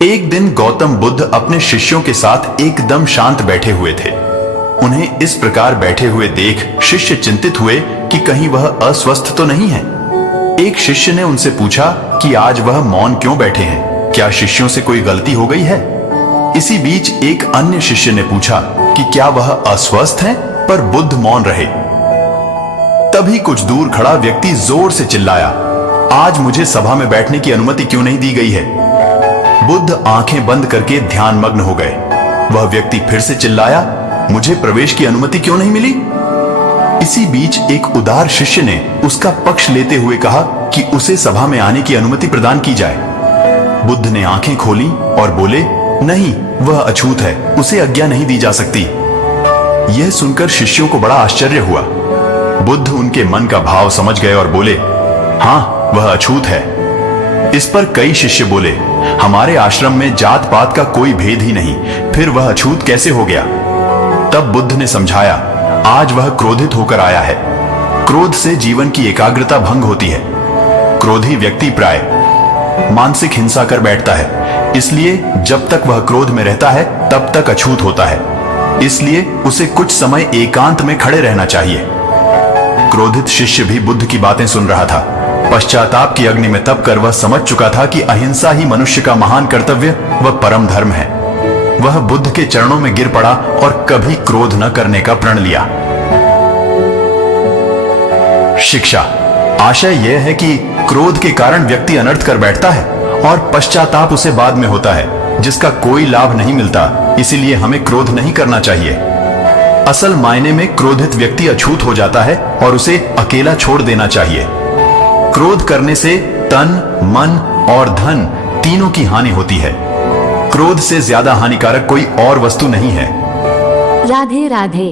एक दिन गौतम बुद्ध अपने शिष्यों के साथ एकदम शांत बैठे हुए थे। उन्हें इस प्रकार बैठे हुए देख शिष्य चिंतित हुए कि कहीं वह अस्वस्थ तो नहीं है। एक शिष्य ने उनसे पूछा कि आज वह मौन क्यों बैठे हैं, क्या शिष्यों से कोई गलती हो गई है? इसी बीच एक अन्य शिष्य ने पूछा कि क्या वह अस्वस्थ हैं, पर बुद्ध मौन रहे। तभी कुछ दूर खड़ा व्यक्ति जोर से चिल्लाया, आज मुझे सभा में बैठने की अनुमति क्यों नहीं दी गई है? बुद्ध आंखें बंद करके ध्यान मग्न हो गए। वह व्यक्ति फिर से चिल्लाया, मुझे प्रवेश की अनुमति क्यों नहीं मिली? इसी बीच एक उदार शिष्य ने उसका पक्ष लेते हुए कहा कि उसे सभा में आने की अनुमति प्रदान की जाए। बुद्ध ने आंखें खोली और बोले, नहीं, वह अछूत है, उसे आज्ञा नहीं दी जा सकती। यह सुनकर शिष्यों को बड़ा आश्चर्य हुआ। बुद्ध उनके मन का भाव समझ गए और बोले, हाँ, वह अछूत है। इस पर कई शिष्य बोले, हमारे आश्रम में जात पात का कोई भेद ही नहीं, फिर वह अछूत कैसे हो गया? तब बुद्ध ने समझाया, आज वह क्रोधित होकर आया है। क्रोध से जीवन की एकाग्रता भंग होती है। क्रोधी व्यक्ति प्राय मानसिक हिंसा कर बैठता है, इसलिए जब तक वह क्रोध में रहता है तब तक अछूत होता है। इसलिए उसे कुछ समय एकांत में खड़े रहना चाहिए। क्रोधित शिष्य भी बुद्ध की बातें सुन रहा था। पश्चाताप की अग्नि में तप कर वह समझ चुका था कि अहिंसा ही मनुष्य का महान कर्तव्य व परम धर्म है। वह बुद्ध के चरणों में गिर पड़ा और कभी क्रोध न करने का प्रण लिया। शिक्षा। आशय यह है कि क्रोध के कारण व्यक्ति अनर्थ कर बैठता है और पश्चाताप उसे बाद में होता है, जिसका कोई लाभ नहीं मिलता। इसीलिए हमें क्रोध नहीं करना चाहिए। असल मायने में क्रोधित व्यक्ति अछूत हो जाता है और उसे अकेला छोड़ देना चाहिए। क्रोध करने से तन, मन और धन तीनों की हानि होती है। क्रोध से ज्यादा हानिकारक कोई और वस्तु नहीं है। राधे राधे।